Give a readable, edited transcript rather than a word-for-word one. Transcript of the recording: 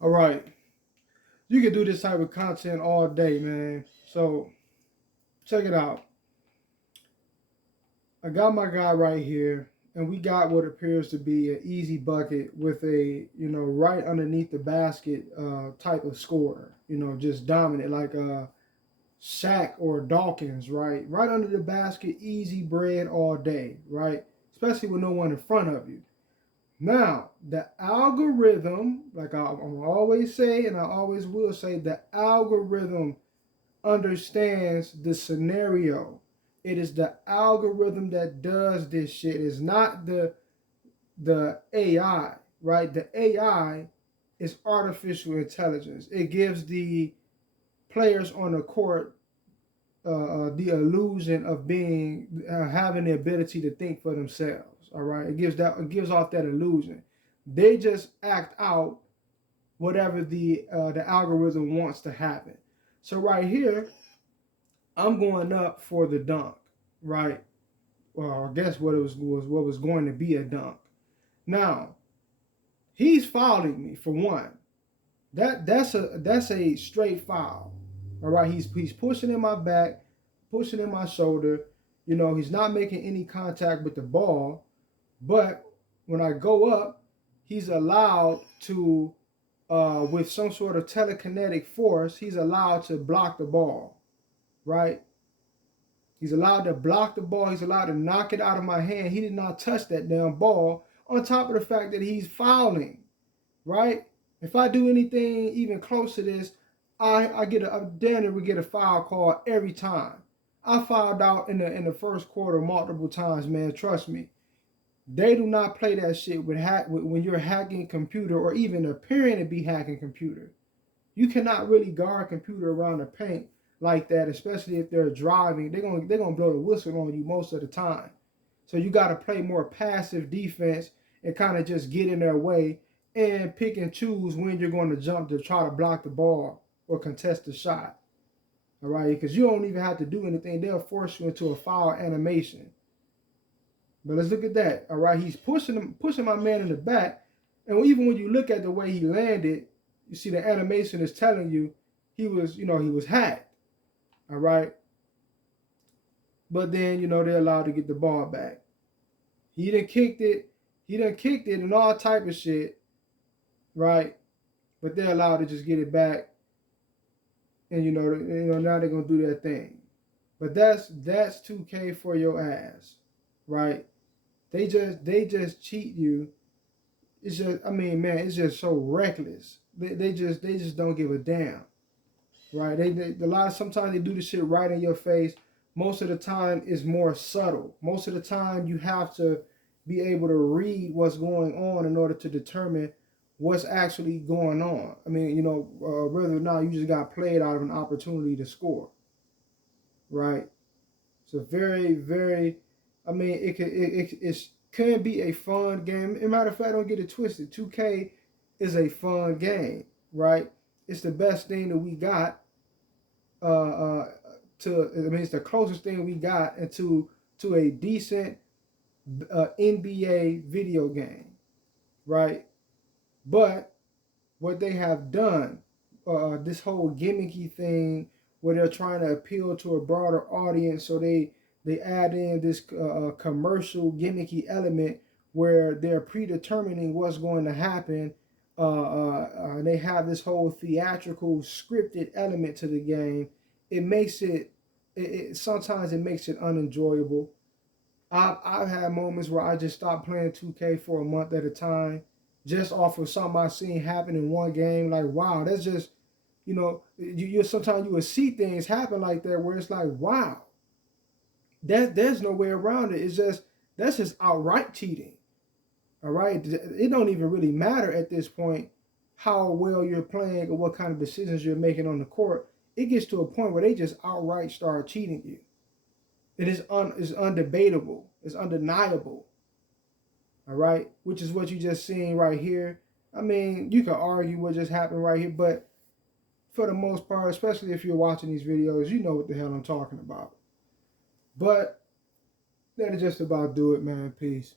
All right. You can do this type of content all day, man. So check it out. I got my guy right here, and we got what appears to be an easy bucket with a, right underneath the basket type of scorer. Just dominant, like Shaq or Dawkins, right? Right under the basket, easy bread all day, right? Especially with no one in front of you. Now, the algorithm, like I'm always say, and I always will say, the algorithm understands the scenario. It is the algorithm that does this shit. It's not the AI, right? The AI is artificial intelligence. It gives the players on the court the illusion of being having the ability to think for themselves. All right, it gives off that illusion. They just act out whatever the algorithm wants to happen. So right here, I'm going up for the dunk, right? Well, I guess was what was going to be a dunk. Now he's fouling me for one. That's a straight foul. All right, he's pushing in my back, pushing in my shoulder. He's not making any contact with the ball, but when I go up, he's allowed to, with some sort of telekinetic force, he's allowed to block the ball, right? He's allowed to block the ball. He's allowed to knock it out of my hand. He did not touch that damn ball. On top of the fact that he's fouling, right? If I do anything even close to this, I get a damn near we get a foul call every time. I fouled out in the first quarter multiple times, man. Trust me. They do not play that shit when you're hacking computer or even appearing to be hacking computer. You cannot really guard computer around the paint like that, especially if they're driving. They're gonna blow the whistle on you most of the time. So you got to play more passive defense and kind of just get in their way and pick and choose when you're going to jump to try to block the ball or contest the shot. All right, because you don't even have to do anything. They'll force you into a foul animation. But let's look at that. All right, he's pushing my man in the back, and even when you look at the way he landed, you see the animation is telling you he was hacked. All right, but then they're allowed to get the ball back. He done kicked it. He done kicked it and all type of shit, right? But they're allowed to just get it back, and now they're gonna do their thing. But that's 2K for your ass, right? They just cheat you. It's just, I mean, man, it's just so reckless. They just don't give a damn, right? They a lot of sometimes they do the shit right in your face. Most of the time it's more subtle. Most of the time you have to be able to read what's going on in order to determine what's actually going on. I mean, whether or not you just got played out of an opportunity to score, right? So very, very, I mean, it can be a fun game. As a matter of fact, don't get it twisted. 2K is a fun game, right? It's the best thing that we got. It's the closest thing we got into to a decent NBA video game, right? But what they have done, this whole gimmicky thing where they're trying to appeal to a broader audience, so they add in this commercial gimmicky element where they're predetermining what's going to happen. They have this whole theatrical scripted element to the game. It makes sometimes it makes it unenjoyable. I've had moments where I just stopped playing 2K for a month at a time, just off of something I seen happen in one game. Like, wow, that's just, you sometimes you will see things happen like that where it's like, wow, there's no way around it. It's just that's just outright cheating. All right, it don't even really matter at this point how well you're playing or what kind of decisions you're making on the court. It gets to a point where they just outright start cheating you. It's undebatable. It's undeniable. All right, which is what you just seen right here. I mean, you can argue what just happened right here, but for the most part, especially if you're watching these videos, you know what the hell I'm talking about. But that'll just about do it, man. Peace.